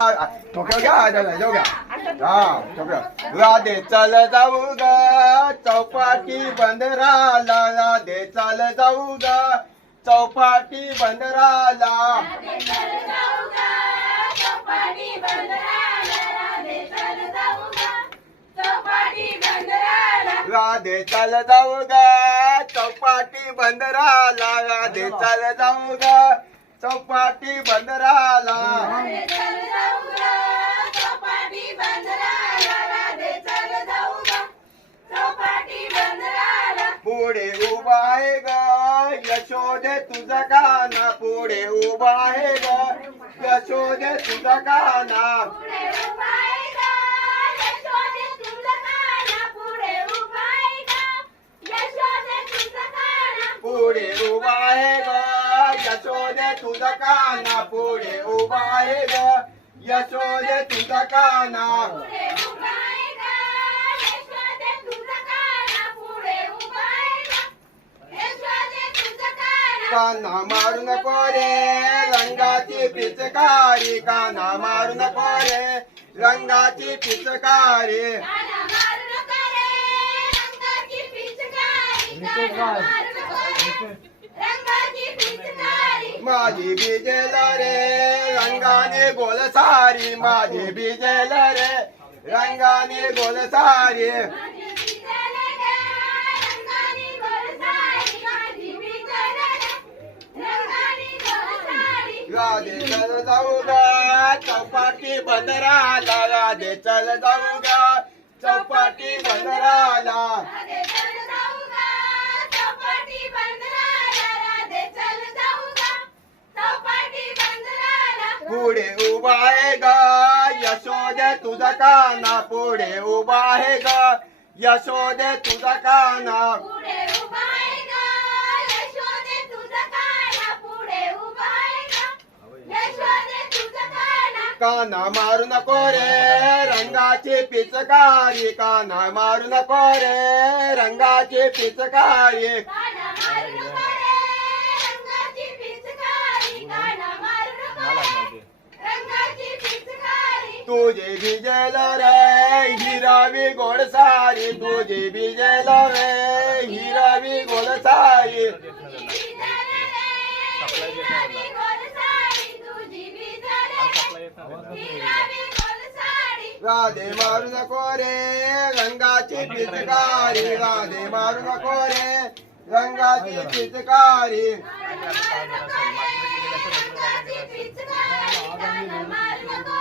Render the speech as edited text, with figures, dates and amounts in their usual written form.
ठोक्या घ्या जाऊ घ्या हा ठोक्या राधे चल जाऊ ग चौपाटी बंदराला राधे चल जाऊ ग चौपाटी बंदराला राधे चल जाऊ ग चौपाटी बंदराला राधे चल जाऊ ग चौपाटी बंदराला राधे चल जाऊ ग चौपाटी बंदराला राधे चल जाऊ ग चौपाटी बंदराला राधे चल जाऊ ग चौपाटी बंदराला राधे चल जाऊ ग चौपाटी बंदराला पुढे उभा आहे ग यशोदे तुझा काना पुढे उभा आहे ग यशोदे तुझा काना पुढे उभा आहे ग यशोदे तुझा काना पुढे उभा आहे ग यशोदे तुझा काना पुढे उभा आहे ग यशोदे तुझा काना पुढे उभा आहे ग यशोदे तुझा काना पुढे उभा आहे ग यशोदे तुझा काना पुढे उभा आहे ग यशोदे तुझा काना काना मारू नको रे रंगाची पिचकारी काना मारू नको रे रंगाची पिचकारी काना मारू नका रे रंगाची पिचकारी काना मारू नका रे रंगाची पिचकारी माझी बिजेल रे रंगाने गोल सारी माझी बिजेल रे रंगाने गोल सारी माझी बिचारे रे रंगानी गोरसारी माझी बिचारे रे रंगानी गोरसारी राधे चल जाऊ ग चौपाटी बंदराला राधे चल जाऊ ग चौपाटी बंदराला राधे चल जाऊ ग चौपाटी बंदराला राधे चल जाऊ ग चौपाटी बंदराला पुढे उभा आहे ग यशोदे तुझा काना पुढे उभा आहे ग यशोदे तुझा काना पुढे उभा आहे ग यशोदे तुझा काना पुढे उभा आहे ग यशोदे तुझा काना काना मारू नको रे रंगाची पिचकारी काना मारू नको रे रंगाची पिचकारी काना मारू नका रे रंगाची पिचकारी काना मारू नका रे रंगाची पिचकारी तुझे भिजेल रे हिरावी गोड सारी तुझे भिजेल रे हिरावी गोड सारी तुझी बिचारे रे हिरावी गोरसारी तुझी बिचारे रे हिरावी गोरसारी राधे मारू नको रे रंगाची पिचकारी राधे मारू नको रे रंगाची पिचकारी काना मारू नका रे रंगाची पिचकारी काना मारू नका